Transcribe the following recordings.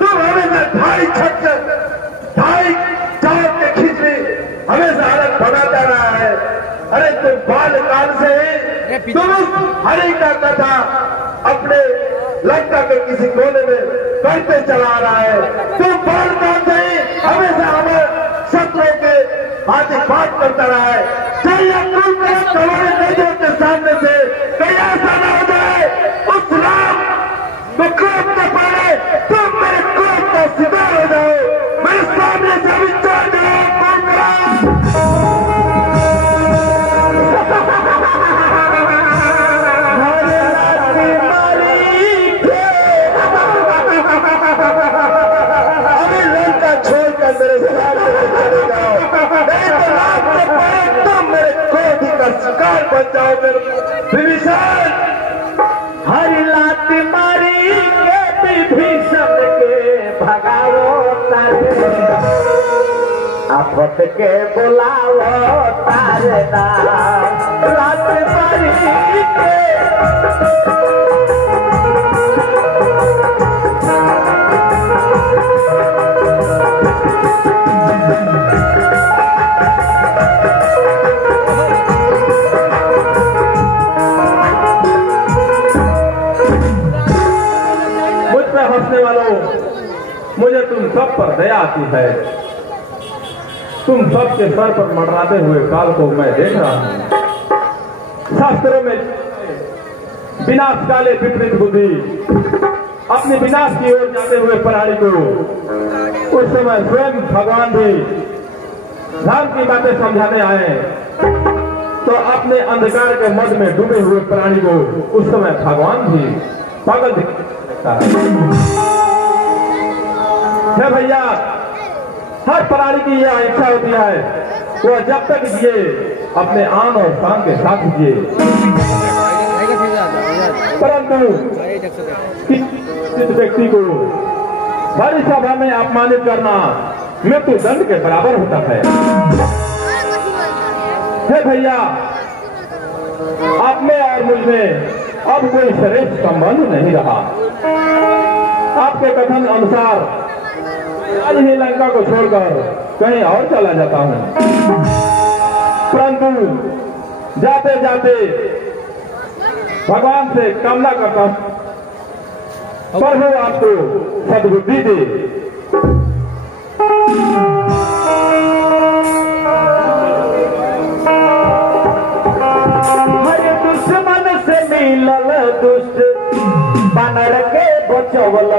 तुम हमेशा ढाई चार के खिचड़ी हमेशा अलग बनाता रहा है। अरे तुम बालकाल से ही तुम हरि का कथा अपने लंका के किसी कोने में करते चला रहा है। तुम बालकाल से ही हमेशा हमें शत्रुओं के हाथी बात करता रहा है। चाहिए तुम्हारे नजरों के सामने से कहीं ऐसा ना हो जाए उस राम तो क्रोध से पहले तुम मेरे क्रोध का शिकार हो जाओ। मेरे सामने से विचार करो अभी लंका छोड़कर मेरे सामने से चले जाओ, नहीं तो रात से पहले तुम मेरे क्रोध का शिकार बन जाओ। मेरे विभीषण हरि लाती मारी के विभीषण के भगावो तारे आफत के बुलावो तारे नाम लाती मारी के हंसने वालों, मुझे तुम सब पर दया आती है। तुम सबके सर पर मंडराते हुए काल को मैं देख रहा हूं। शास्त्रों में विनाश काले विपरीत बुद्धि अपने विनाश की ओर जाते हुए प्राणी को उस समय स्वयं भगवान भी धर्म की बातें समझाने आए तो अपने अंधकार के मद में डूबे हुए प्राणी को उस समय भगवान भी पागल दिखता है। भैया, हर प्राणी की यह इच्छा होती है वह जब तक जिए अपने आन और शान के साथ जिए, परंतु इस व्यक्ति को बड़ी सभा में अपमानित करना मृत्यु दंड के बराबर होता है। हे भैया, आप में और मुझ में अब कोई श्रेष्ठ संबंध नहीं रहा। आपके कथन अनुसार आज ही लंका को छोड़कर कहीं और चला जाता हूं, परंतु जाते जाते भगवान से कामना करता हूं प्रभु आपको सद्बुद्धि दे। हर दुश्मन से मिलल दुष्ट बानर के बचवल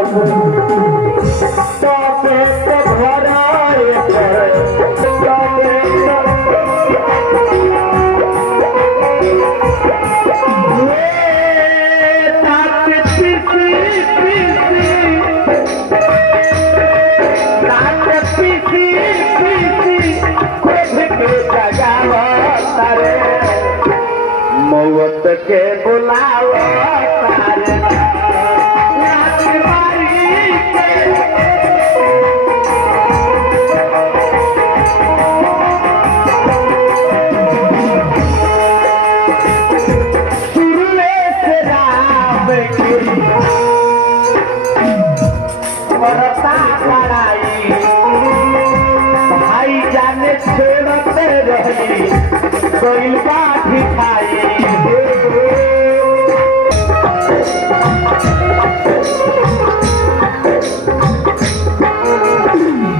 मौत के बुलाव तारे भाई जाने छेड़ते रही कोई बात ही खाई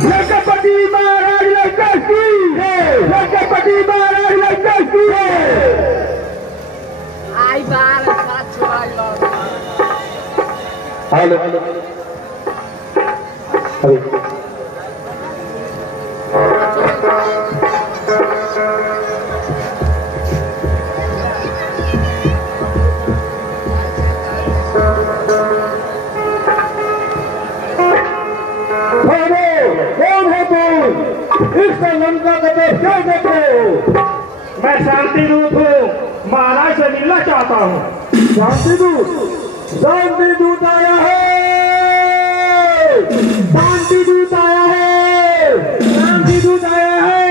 लंकापति महाराज लंका की है, लंकापति महाराज लंका की है। आई बार साथ छोड़ा हेलो कौन है तुम? इस लंका को देख क्यों देख रहे हो? मैं शांति दूत हूँ, महाराज से मिलना चाहता हूँ। शांति दूत? शांति दूत आया है, शांति दूत आया है, शांति दूत आया है।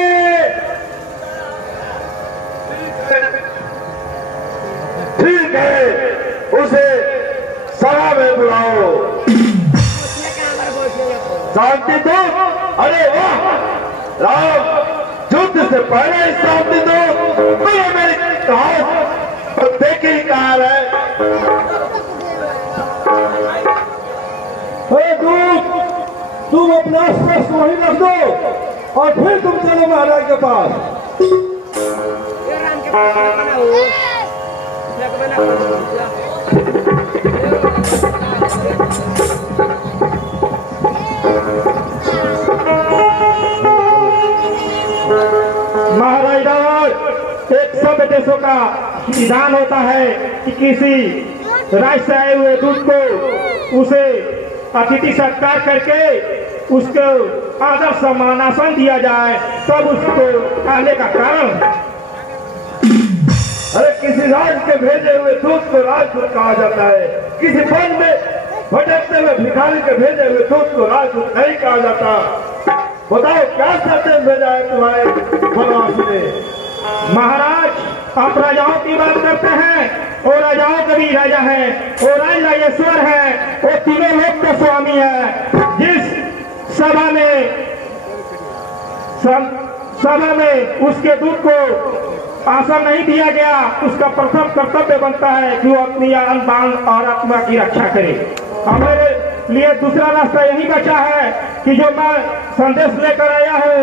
ठीक है, उसे सभा में बुलाओ। शांति दो। अरे वाह राम, युद्ध से पहले ही शांति दो। मेरे मेरी कहा तो देखे ही कहा है। दूत, तुम अपना शस्त्र वहीं रख दो और फिर तुम चलो महाराज के पास। ये राम के पास बना हो महाराज एक सभ्य देशों का विधान होता है कि किसी राज्य से आए हुए दूत को उसे अतिथि सत्कार करके उसको आदर सम्मानासन दिया जाए, तब उसको आने का कारण। अरे किसी राज के भेजे हुए दूत को राजदूत कहा जाता है। किसी वन में भटकते हुए भिखारी के भेजे हुए दूत को राजदूत नहीं कहा जाता। बताओ क्या सत्य भेजा है तुम्हारे वनवासी ने? महाराज, आप राजाओं की बात करते हैं, वो राजाओं के भी राजा है, वो राज राजेश्वर है, वो तीनों लोक के स्वामी है। जिस सभा में उसके दूत को आसन नहीं दिया गया, उसका प्रथम कर्तव्य बनता है कि वो अपनी आन बान और आत्मा की रक्षा करे। हमारे लिए दूसरा रास्ता यही बचा है कि जो मैं संदेश लेकर आया हूँ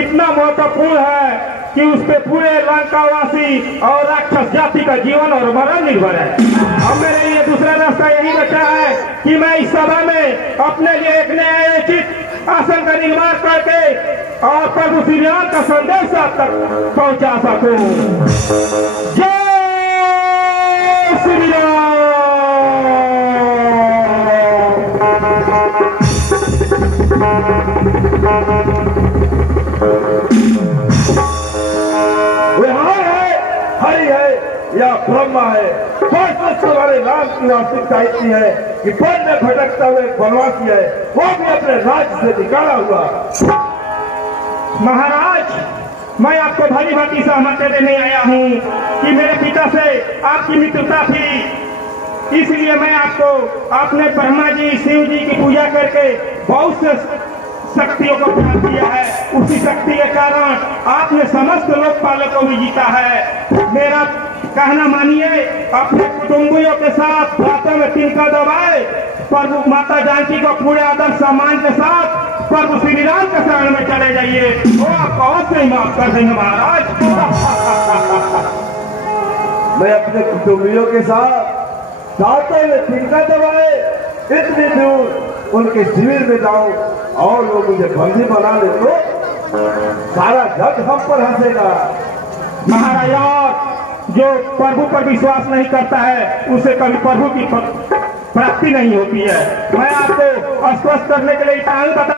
इतना महत्वपूर्ण है कि उस पे पूरे लंकावासी और राक्षस जाति का जीवन और मरण निर्भर है। अब मेरे लिए दूसरा रास्ता यही बचा है कि मैं इस सभा में अपने लिए एक न्यायोचित आसन का निर्माण करके और प्रभु श्री राम का संदेश आप तक पहुंचा सकूं। जय श्री राम। हरि है या ब्रह्मा है। बस तुम्हारे नाम की वास्तविकता इतनी है कि वन में भटकता हुआ एक वनवासी है, वो भी अपने राज्य से निकाला हुआ। महाराज, मैं आपको भली भांति सहमति देने आया हूँ कि मेरे पिता से आपकी मित्रता थी, इसलिए मैं आपको अपने ब्रह्मा जी शिव जी की पूजा करके बहुत से शक्तियों को प्राप्त किया है। उसी शक्ति के कारण आपने समस्त लोकपालों को भी जीता है। मेरा कहना मानिए, अपने कुटुंबियों के साथ रातों में तिनका दबाए प्रभु माता जानकी को पूरे आदर सम्मान के साथ प्रभु श्री राम के शरण में चले जाइए, वो आप बहुत से माफ कर देंगे महाराज। मैं अपने कुटुंबियों के साथ रातों में तिनका दबाए इतनी दूर उनके शिविर में जाऊं और लोग मुझे बंदी बना ले तो सारा जग हम पर हंसेगा। महाराज, जो प्रभु पर विश्वास नहीं करता है उसे कभी प्रभु की प्राप्ति नहीं होती है। मैं आपको स्पष्ट करने के लिए बता